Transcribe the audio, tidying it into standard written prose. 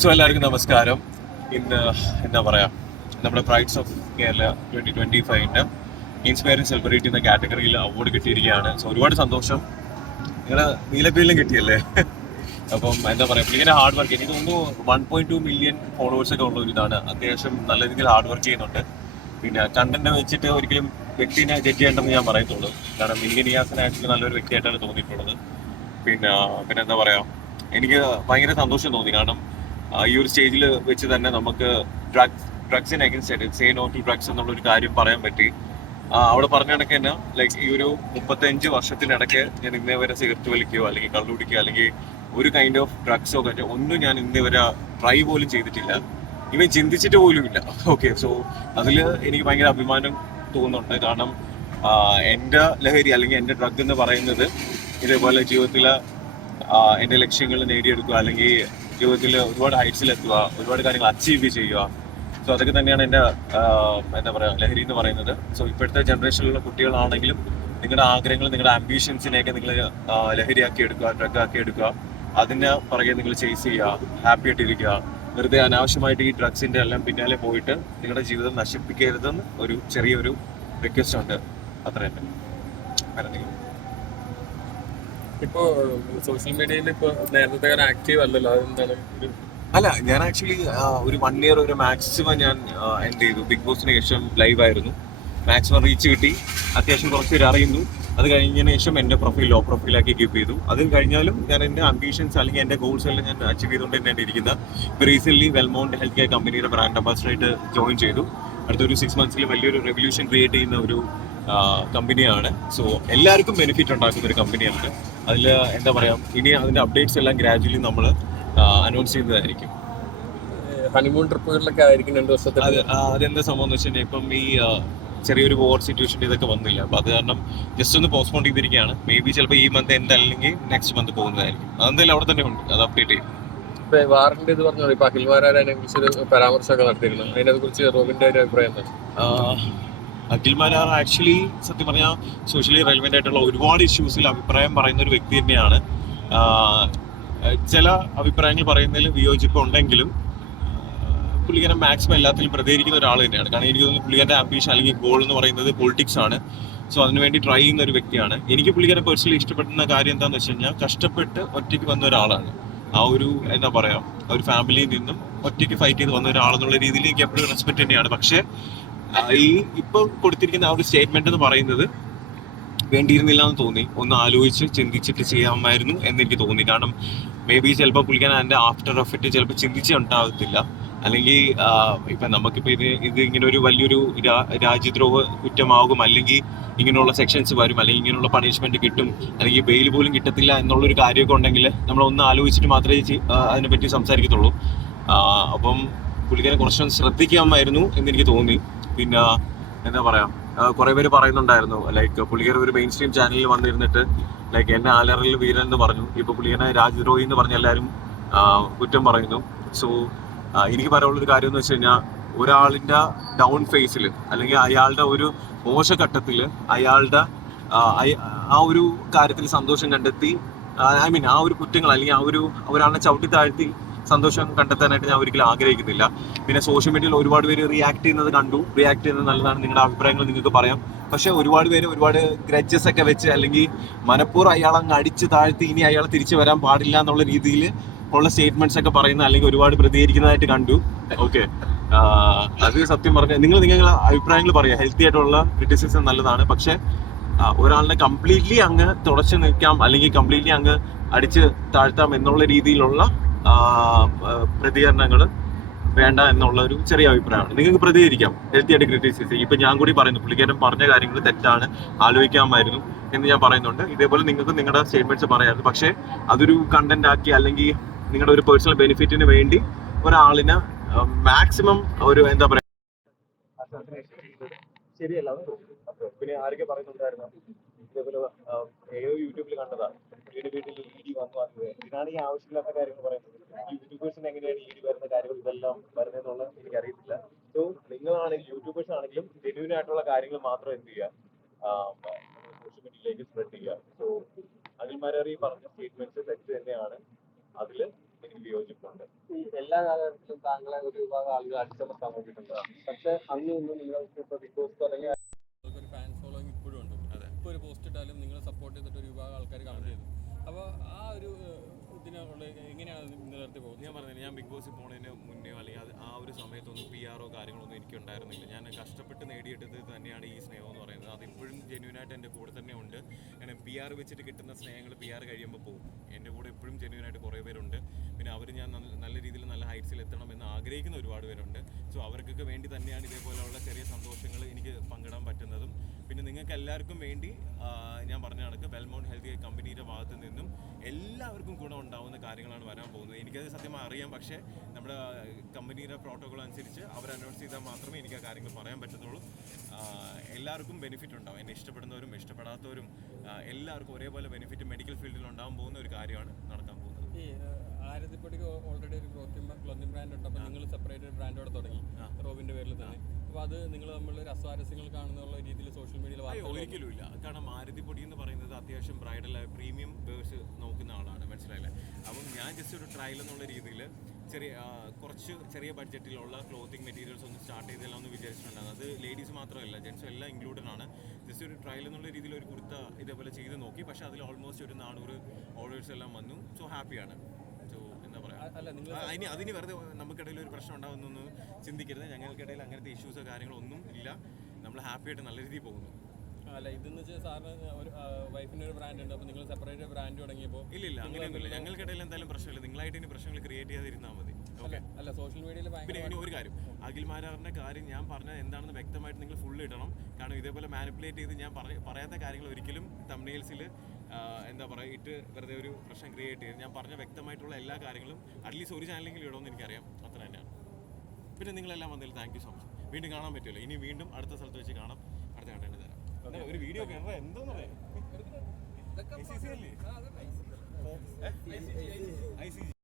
So എല്ലാവർക്കും നമസ്കാരം. ഇന്ന് എന്താ പറയാ, നമ്മുടെ prides of Kerala 2025 inspiring celebrity എന്ന കാറ്റഗറിയിൽ അവാർഡ് കിട്ടിയിരിക്കുകയാണ്. സോ ഒരുപാട് സന്തോഷം. നിങ്ങളുടെ നീലപ്പേരിലും കിട്ടിയല്ലേ? അപ്പം എന്താ പറയാ, പുള്ളിങ്ങനെ ഹാർഡ് വർക്ക്, എനിക്ക് തോന്നുന്നു 1.2 മില്യൺ ഫോളോവേഴ്സ് ഒക്കെ ഉള്ള ഒരു ഇതാണ്. അത്യാവശ്യം നല്ല രീതിയിൽ ഹാർഡ് വർക്ക് ചെയ്യുന്നുണ്ട്. പിന്നെ കണ്ടന്റ് വെച്ചിട്ട് ഒരിക്കലും വ്യക്തിനെ ജഡ്ജ് ചെയ്യേണ്ടെന്ന് ഞാൻ പറയത്തുള്ളൂ. കാരണം മിനികൻ നിയാസിന് ആക്ച്വലി നല്ലൊരു വ്യക്തിയായിട്ടാണ് തോന്നിയിട്ടുള്ളത്. പിന്നെ പിന്നെ എന്താ പറയാ, എനിക്ക് ഭയങ്കര സന്തോഷം തോന്നി. കാരണം ഈ ഒരു സ്റ്റേജിൽ വെച്ച് തന്നെ നമുക്ക് ഡ്രഗ്സിന് against say no to drugs എന്നുള്ളൊരു കാര്യം പറയാൻ പറ്റി. അവിടെ പറഞ്ഞ കണക്ക് തന്നെ ലൈക്ക് ഈ ഒരു 35 വർഷത്തിനിടയ്ക്ക് ഞാൻ ഇന്നേ വരെ സിഗരറ്റ് വലിക്കുകയോ അല്ലെങ്കിൽ കള്ളുടിക്കുകയോ അല്ലെങ്കിൽ ഒരു കൈൻഡ് ഓഫ് ഡ്രഗ്സോ ഒന്നും ഞാൻ ഇന്നേ വരെ ട്രൈ പോലും ചെയ്തിട്ടില്ല. ഇവൻ ചിന്തിച്ചിട്ട് പോലും ഇല്ല. ഓക്കെ, സോ അതിൽ എനിക്ക് ഭയങ്കര അഭിമാനം തോന്നുന്നുണ്ട്. കാരണം എൻ്റെ ലഹരി അല്ലെങ്കിൽ എൻ്റെ ഡ്രഗ് എന്ന് പറയുന്നത് ഇതേപോലെ ജീവിതത്തിൽ എൻ്റെ ലക്ഷ്യങ്ങൾ നേടിയെടുക്കുക, അല്ലെങ്കിൽ ജീവിതത്തിൽ ഒരുപാട് ഹൈറ്റ്സിൽ എത്തുക, ഒരുപാട് കാര്യങ്ങൾ അച്ചീവ് ചെയ്യുക. സോ അതൊക്കെ തന്നെയാണ് എൻ്റെ എന്താ പറയുക ലഹരി എന്ന് പറയുന്നത്. സോ ഇപ്പോഴത്തെ ജനറേഷനിലുള്ള കുട്ടികളാണെങ്കിലും നിങ്ങളുടെ ആഗ്രഹങ്ങൾ, നിങ്ങളുടെ ആംബിഷൻസിനെയൊക്കെ നിങ്ങൾ ലഹരിയാക്കി എടുക്കുക, ഡ്രഗ് ആക്കി എടുക്കുക. അതിന് പുറകെ നിങ്ങൾ ചേസ് ചെയ്യുക, ഹാപ്പി ആയിട്ടിരിക്കുക. വെറുതെ അനാവശ്യമായിട്ട് ഈ ഡ്രഗ്സിൻ്റെ എല്ലാം പിന്നാലെ പോയിട്ട് നിങ്ങളുടെ ജീവിതം നശിപ്പിക്കരുതെന്ന് ഒരു ചെറിയൊരു റിക്വസ്റ്റ് ഉണ്ട്. അത്ര തന്നെ. ഇപ്പോ സോഷ്യൽ മീഡിയയിൽ ഇപ്പൊ നേരത്തെ ആക്റ്റീവ് അല്ലല്ലോ, അതെന്താണ്? അല്ല, ഞാൻ ആക്ച്വലി ഒരു 1 ഇയർ ഒരു മാക്സിമം ഞാൻ എന്ത് ചെയ്തു, ബിഗ് ബോസിന് ശേഷം ലൈവ് ആയിരുന്നു. മാക്സിമം റീച്ച് കിട്ടി, അത്യാവശ്യം കുറച്ച് പേര് അറിയുന്നു. അത് കഴിഞ്ഞതിന് ശേഷം എൻ്റെ പ്രൊഫൈൽ ലോ പ്രൊഫൈലാക്കി കീപ്പ് ചെയ്തു. അത് കഴിഞ്ഞാലും ഞാൻ എൻ്റെ അംബീഷൻസ് അല്ലെങ്കിൽ എൻ്റെ ഗോൾസ് എല്ലാം ഞാൻ അച്ചീവ് ചെയ്തുകൊണ്ട് തന്നെയാണ് ഇരിക്കുന്നത്. ഇപ്പോൾ റീസെൻ്റ്ലി വെൽമൗണ്ട് ഹെൽത്ത് കെയർ കമ്പനിയുടെ ബ്രാൻഡ് അംബാസിഡറായിട്ട് ജോയിൻ ചെയ്തു. അടുത്തൊരു 6 മന്ത്സിൽ വലിയൊരു റെവല്യൂഷൻ ക്രിയേറ്റ് ചെയ്യുന്ന ഒരു കമ്പനിയാണ്. സോ എല്ലാവർക്കും ബെനിഫിറ്റ് ഉണ്ടാക്കുന്ന ഒരു കമ്പനിയാണ്. അതിൽ എന്താ പറയുക, ഇനി അതിൻ്റെ അപ്ഡേറ്റ്സ് എല്ലാം ഗ്രാജുവലി നമ്മൾ അനൗൺസ് ചെയ്യുന്നതായിരിക്കും. ഹണിമൂൺ ട്രിപ്പുകളിലൊക്കെ ആയിരിക്കും 2 വർഷത്തിൽ. അതെന്താ സംഭവം എന്ന് വെച്ചാൽ ഇപ്പം ഈ ചെറിയൊരു വോർ സിറ്റുവേഷൻ ഇതൊക്കെ വന്നില്ല. അപ്പോൾ അത് കാരണം ജസ്റ്റ് ഒന്ന് പോസ്റ്റ്പോൺ ചെയ്തിരിക്കുകയാണ്. മേ ബി ചിലപ്പോൾ ഈ മന്ത് അല്ലെങ്കിൽ നെക്സ്റ്റ് മന്ത് പോകുന്നതായിരിക്കും. അതെന്തായാലും അവിടെ തന്നെ ഉണ്ട്, അത് അപ്ഡേറ്റ് ചെയ്യും. വാറിന്റെ ഇത് പറഞ്ഞോ, ഇപ്പൊ അഖിൽമാരാനെ കുറിച്ച് ഒരു പരാമർശമൊക്കെ നടത്തിയിരുന്നു. അതിനെ കുറിച്ച് റോബിന്റെ ഒരു അഭിപ്രായം എന്താണ്? അഖിൽമാരാർ ആക്ച്വലി സത്യം പറഞ്ഞാൽ സോഷ്യലി റെലവെന്റ് ആയിട്ടുള്ള ഒരുപാട് ഇഷ്യൂസിൽ അഭിപ്രായം പറയുന്ന ഒരു വ്യക്തി തന്നെയാണ്. ചില അഭിപ്രായങ്ങൾ പറയുന്നതിൽ വിയോജിപ്പ് ഉണ്ടെങ്കിലും പുള്ളിക്കാരൻ മാക്സിമം എല്ലാത്തിലും പ്രതികരിക്കുന്ന ഒരാൾ തന്നെയാണ്. കാരണം എനിക്ക് തോന്നുന്നു പുള്ളിക്കാരൻ്റെ ആംബിഷൻ അല്ലെങ്കിൽ ഗോൾ എന്ന് പറയുന്നത് പൊളിറ്റിക്സ് ആണ്. സോ അതിനുവേണ്ടി ട്രൈ ചെയ്യുന്ന ഒരു വ്യക്തിയാണ്. എനിക്ക് പുള്ളിക്കാരൻ പേഴ്സണലി ഇഷ്ടപ്പെടുന്ന കാര്യം എന്താണെന്ന് വെച്ച് കഴിഞ്ഞാൽ, കഷ്ടപ്പെട്ട് ഒറ്റയ്ക്ക് വന്ന ഒരാളാണ്. ആ ഒരു എന്താ പറയുക, ഒരു ഫാമിലിയിൽ നിന്നും ഒറ്റയ്ക്ക് ഫൈറ്റ് ചെയ്ത് വന്ന ഒരാളെന്നുള്ള രീതിയിൽ എനിക്ക് എപ്പോഴും റെസ്പെക്ട് തന്നെയാണ്. പക്ഷേ ഈ ഇപ്പോൾ കൊടുത്തിരിക്കുന്ന ആ ഒരു സ്റ്റേറ്റ്മെന്റ് എന്ന് പറയുന്നത് വേണ്ടിയിരുന്നില്ല എന്ന് തോന്നി. ഒന്ന് ആലോചിച്ച് ചിന്തിച്ചിട്ട് ചെയ്യാമായിരുന്നു എന്ന് എനിക്ക് തോന്നി. കാരണം മേ ബി ചിലപ്പോൾ പുള്ളിക്കാൻ അതിൻ്റെ ആഫ്റ്റർ എഫക്റ്റ് ചിലപ്പോൾ ചിന്തിച്ചുണ്ടാകത്തില്ല. അല്ലെങ്കിൽ ഇപ്പം നമുക്കിപ്പോൾ ഇത് ഇങ്ങനെ ഒരു വലിയൊരു രാജ്യദ്രോഹ കുറ്റമാകും, അല്ലെങ്കിൽ ഇങ്ങനെയുള്ള സെക്ഷൻസ് വരും, അല്ലെങ്കിൽ ഇങ്ങനെയുള്ള പണിഷ്മെന്റ് കിട്ടും, അല്ലെങ്കിൽ ബെയിൽ പോലും കിട്ടത്തില്ല എന്നുള്ളൊരു കാര്യമൊക്കെ ഉണ്ടെങ്കിൽ നമ്മൾ ഒന്ന് ആലോചിച്ചിട്ട് മാത്രമേ അതിനെപ്പറ്റി സംസാരിക്കത്തുള്ളൂ. അപ്പം പുള്ളിക്കാരെ കുറച്ചൊന്ന് ശ്രദ്ധിക്കാമായിരുന്നു എന്നെനിക്ക് തോന്നി. പിന്നെ എന്താ പറയാ, കുറെ പേര് പറയുന്നുണ്ടായിരുന്നു ലൈക്ക് പുള്ളിക്കാരൻ ഒരു മെയിൻ സ്ട്രീം ചാനലിൽ വന്നിരുന്നിട്ട് ലൈക്ക് എന്നെ ആലറിൽ വീരൻ എന്ന് പറഞ്ഞു. ഇപ്പൊ പുള്ളിക്കാരനെ രാജ്ദ്രോഹി എന്ന് പറഞ്ഞ് എല്ലാവരും കുറ്റം പറയുന്നു. സോ എനിക്ക് പറയാനുള്ളൊരു കാര്യം എന്ന് വെച്ച് കഴിഞ്ഞാൽ, ഒരാളിന്റെ ഡൗൺ ഫേസിൽ അല്ലെങ്കിൽ അയാളുടെ ഒരു മോശഘട്ടത്തിൽ അയാളുടെ ആ ഒരു കാര്യത്തിൽ സന്തോഷം കണ്ടെത്തി, ഐ മീൻ ആ ഒരു കുറ്റങ്ങൾ അല്ലെങ്കിൽ ആ ഒരു ഒരാളെ ചവിട്ടി താഴ്ത്തി സന്തോഷം കണ്ടെത്താനായിട്ട് ഞാൻ ഒരിക്കലും ആഗ്രഹിക്കുന്നില്ല. പിന്നെ സോഷ്യൽ മീഡിയയിൽ ഒരുപാട് പേര് റിയാക്ട് ചെയ്യുന്നത് കണ്ടു. റിയാക്ട് ചെയ്യുന്നത് നല്ലതാണ്, നിങ്ങളുടെ അഭിപ്രായങ്ങൾ നിങ്ങൾക്ക് പറയാം. പക്ഷെ ഒരുപാട് പേര് ഒരുപാട് ഗ്രഡ്ജസ് ഒക്കെ വെച്ച് അല്ലെങ്കിൽ മനഃപൂർവ്വം അയാൾ അങ്ങ് അടിച്ച് താഴ്ത്തി ഇനി അയാൾ തിരിച്ചു വരാൻ പാടില്ല എന്നുള്ള രീതിയിൽ ഉള്ള സ്റ്റേറ്റ്മെന്റ്സ് ഒക്കെ പറയുന്ന അല്ലെങ്കിൽ ഒരുപാട് പ്രതികരിക്കുന്നതായിട്ട് കണ്ടു. ഓക്കെ, അത് സത്യം പറഞ്ഞാൽ നിങ്ങളുടെ അഭിപ്രായങ്ങൾ പറയാം. ഹെൽത്തി ആയിട്ടുള്ള ക്രിറ്റിസിസം നല്ലതാണ്. പക്ഷെ ഒരാളിനെ കംപ്ലീറ്റ്ലി അങ്ങ് തുടച്ചു നിൽക്കാം അല്ലെങ്കിൽ കംപ്ലീറ്റ്ലി അങ്ങ് അടിച്ച് താഴ്ത്താം എന്നുള്ള രീതിയിലുള്ള പ്രതികരണങ്ങൾ വേണ്ട എന്നുള്ള ഒരു ചെറിയ അഭിപ്രായമാണ്. നിങ്ങൾക്ക് പ്രതികരിക്കാം, ഹെൽത്തി ആയിട്ട് ക്രിറ്റിസൈസ്. ഇപ്പൊ ഞാൻ കൂടി പറയുന്നു, പുള്ളിക്കാരൻ പറഞ്ഞ കാര്യങ്ങൾ തെറ്റാണ്, ആലോചിക്കാമായിരുന്നു എന്ന് ഞാൻ പറയുന്നുണ്ട്. ഇതേപോലെ നിങ്ങൾക്ക് നിങ്ങളുടെ സ്റ്റേറ്റ്മെന്റ്സ് പറയാമായിരുന്നു. പക്ഷേ അതൊരു കണ്ടന്റ് ആക്കി അല്ലെങ്കിൽ നിങ്ങളുടെ ഒരു പേഴ്സണൽ ബെനിഫിറ്റിന് വേണ്ടി ഒരാളിന് മാക്സിമം ഒരു എന്താ പറയാ ശരിയല്ല. പിന്നെ ആരൊക്കെ പറയുന്നുണ്ടായിരുന്നു, ഇതേപോലെ യൂട്യൂബിൽ കണ്ടതാ, വീട്ടിൽ ഇഡി വന്നു വന്നത്. ഇതാണ് ഈ ആവശ്യമില്ലാത്ത കാര്യങ്ങൾ പറയുന്നത്. ഈ യൂട്യൂബേഴ്സിന് എങ്ങനെയാണ് ഇഡി വരുന്ന കാര്യങ്ങൾ ഇതെല്ലാം വരുന്നതെന്നുള്ള എനിക്കറിയത്തില്ല. സോ നിങ്ങളാണെങ്കിലും യൂട്യൂബേഴ്സ് ആണെങ്കിലും ജെന്യൂൻ ആയിട്ടുള്ള കാര്യങ്ങൾ മാത്രം എന്ത് ചെയ്യുക, സോഷ്യൽ മീഡിയയിലേക്ക് സ്പ്രെഡ് ചെയ്യുക. സോ അഖിൽമാരാർ ഈ പറഞ്ഞ സ്റ്റേറ്റ്മെന്റ്സ് തെറ്റ് തന്നെയാണ്. അതിൽ എനിക്ക് വിയോജിപ്പുണ്ട്. ഈ എല്ലാ കാലഘട്ടത്തിലും താങ്കളെ ഒരു വിഭാഗം ആളുകൾ അടിച്ചമർത്താൻ നോക്കിയിട്ടുണ്ടാകും. പക്ഷെ അന്ന് ഇന്ന് നിങ്ങൾക്ക് ഇപ്പൊ ബിഗ് ബോസ് തുടങ്ങിയ ഒരു ഫാൻ ഫോളോയിങ് ഇപ്പോഴും ഉണ്ട്. അതെ. ഇപ്പോൾ ഒരു പോസ്റ്റ് ഇട്ടാലും നിങ്ങളെ സപ്പോർട്ട് ചെയ്തിട്ട് ഒരു വിഭാഗം ആൾക്കാർ കമന്റ് ചെയ്യുന്നു. അപ്പോൾ ആ ഒരു ഇതിനുള്ള എങ്ങനെയാണ് നിലനിർത്തി പോകുന്നത്? ഞാൻ പറഞ്ഞില്ല, ഞാൻ ബിഗ് ബോസിൽ പോകുന്നതിന് മുന്നേ അല്ലെങ്കിൽ ആ ഒരു സമയത്തൊന്നും PR കാര്യങ്ങളൊന്നും എനിക്ക് ഉണ്ടായിരുന്നില്ല. ഞാൻ കഷ്ടപ്പെട്ട് നേടിയെടുത്തത് തന്നെയാണ് ഈ സ്നേഹം എന്ന് പറയുന്നത്. അതിപ്പോഴും ജെന്യൂനായിട്ട് എൻ്റെ കൂടെ തന്നെ ഉണ്ട്. കാരണം PR വെച്ചിട്ട് കിട്ടുന്ന സ്നേഹങ്ങൾ PR കഴിയുമ്പോൾ പോകും. എൻ്റെ കൂടെ എപ്പോഴും ജെന്യൂനായിട്ട് കുറേ പേരുണ്ട്. പിന്നെ അവർ ഞാൻ നല്ല രീതിയിൽ നല്ല ഹൈറ്റ്സിൽ എത്തണമെന്ന് ആഗ്രഹിക്കുന്ന ഒരുപാട് പേരുണ്ട്. സോ അവർക്കൊക്കെ വേണ്ടി തന്നെയാണ് ഇതേപോലെയുള്ള ചെറിയ സന്തോഷങ്ങൾ എനിക്ക് പങ്കിടാൻ പറ്റുന്നതും. പിന്നെ നിങ്ങൾക്ക് എല്ലാവർക്കും വേണ്ടി ഞാൻ പറഞ്ഞ കണക്ക് വെൽമൗണ്ട് ഹെൽത്തി കമ്പനിയുടെ ഭാഗത്ത് നിന്നും എല്ലാവർക്കും ഗുണം ഉണ്ടാവുന്ന കാര്യങ്ങളാണ് വരാൻ പോകുന്നത്. എനിക്കത് സത്യമായി അറിയാം. പക്ഷേ നമ്മുടെ കമ്പനിയുടെ പ്രോട്ടോകോൾ അനുസരിച്ച് അവർ അനൗൺസ് ചെയ്താൽ മാത്രമേ എനിക്ക് ആ കാര്യങ്ങൾ പറയാൻ പറ്റത്തുള്ളൂ. എല്ലാവർക്കും ബെനിഫിറ്റ് ഉണ്ടാവും. എന്നെ ഇഷ്ടപ്പെടുന്നവരും ഇഷ്ടപ്പെടാത്തവരും എല്ലാവർക്കും ഒരേപോലെ ബെനിഫിറ്റ് മെഡിക്കൽ ഫീൽഡിൽ ഉണ്ടാകാൻ പോകുന്ന ഒരു കാര്യമാണ് നടക്കാൻ പോകുന്നത്. ഈ ആരതിപ്പൊടിക്ക് ഓൾറെഡി ഒരു ക്ലോത്തിങ് ബ്രാൻഡ് ഉണ്ട്. അപ്പോൾ നിങ്ങൾ സെപ്പറേറ്റ് ഒരു ബ്രാൻഡോടെ തുടങ്ങി റോബിൻ്റെ പേരിൽ തന്നെ. അപ്പോൾ അത് നിങ്ങൾ തമ്മിലുള്ള രസ്വാരസ്യങ്ങൾ കാണുന്നുള്ള രീതിയിൽ സോഷ്യൽ മീഡിയയിൽ ഒരിക്കലും ഇല്ല. കാരണം ആരതിപ്പൊടി എന്ന് പറയുന്നത് അത്യാവശ്യം ബ്രൈഡൽ പ്രീമിയം വേഴ്സ് നോക്കുന്ന ആളാണ്, മനസ്സിലായില്ലേ? അപ്പം ഞാൻ ജസ്റ്റ് ഒരു ട്രയൽ എന്നുള്ള രീതിയിൽ കുറച്ച് ചെറിയ ബഡ്ജറ്റിലുള്ള ക്ലോത്തിങ് മെറ്റീരിയൽസ് ഒന്ന് സ്റ്റാർട്ട് ചെയ്തെല്ലാം വിചാരിച്ചിട്ടുണ്ടാകും. അത് ലേഡീസ് മാത്രമല്ല, ജെൻസും എല്ലാം ഇൻക്ലൂഡഡ് ആണ്. ജസ്റ്റ് ഒരു ട്രയൽ എന്നുള്ള രീതിയിൽ ഒരു കുർത്ത ഇതേപോലെ ചെയ്ത് നോക്കി. പക്ഷേ അതിൽ ഓൾമോസ്റ്റ് ഒരു 400 ഓർഡേഴ്സ് എല്ലാം വന്നു. സോ ഹാപ്പിയാണ്. സോ എന്താ പറയുക, അതിന് വെറുതെ നമുക്കിടയിൽ ഒരു പ്രശ്നം ഉണ്ടാകുന്നൊന്നും ചിന്തിക്കരുത്. ഞങ്ങൾക്കിടയിൽ അങ്ങനത്തെ ഇഷ്യൂസോ കാര്യങ്ങളോ ഒന്നും ഇല്ല. നമ്മൾ ഹാപ്പിയായിട്ട് നല്ല രീതിയിൽ പോകുന്നു. അല്ല, ഇതെന്ന് വെച്ചാൽ സാറിന് ഒരു വൈഫിൻ്റെ ഒരു ബ്രാൻഡ് ഉണ്ട്. അപ്പോൾ നിങ്ങൾ സെപ്പറേറ്റ് ബ്രാൻഡ് തുടങ്ങിയപ്പോൾ ഇല്ല അങ്ങനെയൊന്നുമില്ല. ഞങ്ങൾക്കിടയിൽ എന്തായാലും പ്രശ്നമില്ല. നിങ്ങളായിട്ട് ഇനി പ്രശ്നങ്ങൾ ക്രിയേറ്റ് ചെയ്യാതിരുന്നാൽ മതി. ഓക്കെ. അല്ല, സോഷ്യൽ മീഡിയയിൽ പിന്നെ ഇനി ഒരു കാര്യം, അഖിൽ മാരാറിൻ്റെ കാര്യം ഞാൻ പറഞ്ഞത് എന്താണെന്ന് വ്യക്തമായിട്ട് നിങ്ങൾ ഫുള്ള് ഇടണം. കാരണം ഇതേപോലെ മാനിപ്പുലേറ്റ് ചെയ്ത് ഞാൻ പറയാത്ത കാര്യങ്ങൾ ഒരിക്കലും തംബ്നെയിൽസിൽ എന്താ പറയുക ഇട്ട് വെറുതെ ഒരു പ്രശ്നം ക്രിയേറ്റ് ചെയ്ത് ഞാൻ പറഞ്ഞ വ്യക്തമായിട്ടുള്ള എല്ലാ കാര്യങ്ങളും അറ്റ്ലീസ്റ്റ് ഒരു ചാനലെങ്കിലും ഇടുമെന്ന് എനിക്കറിയാം. അത്ര തന്നെയാണ്. പിന്നെ നിങ്ങളെല്ലാം വന്നതിൽ താങ്ക് യു സോ മച്ച്. വീണ്ടും കാണാൻ പറ്റുമല്ലോ. ഇനി വീണ്ടും അടുത്ത സ്ഥലത്ത് വെച്ച് കാണാം. അടുത്ത കണ്ടന്റ് തരാം. ഒരു വീഡിയോ ഒക്കെ എന്തോന്ന് പറയാം. ICC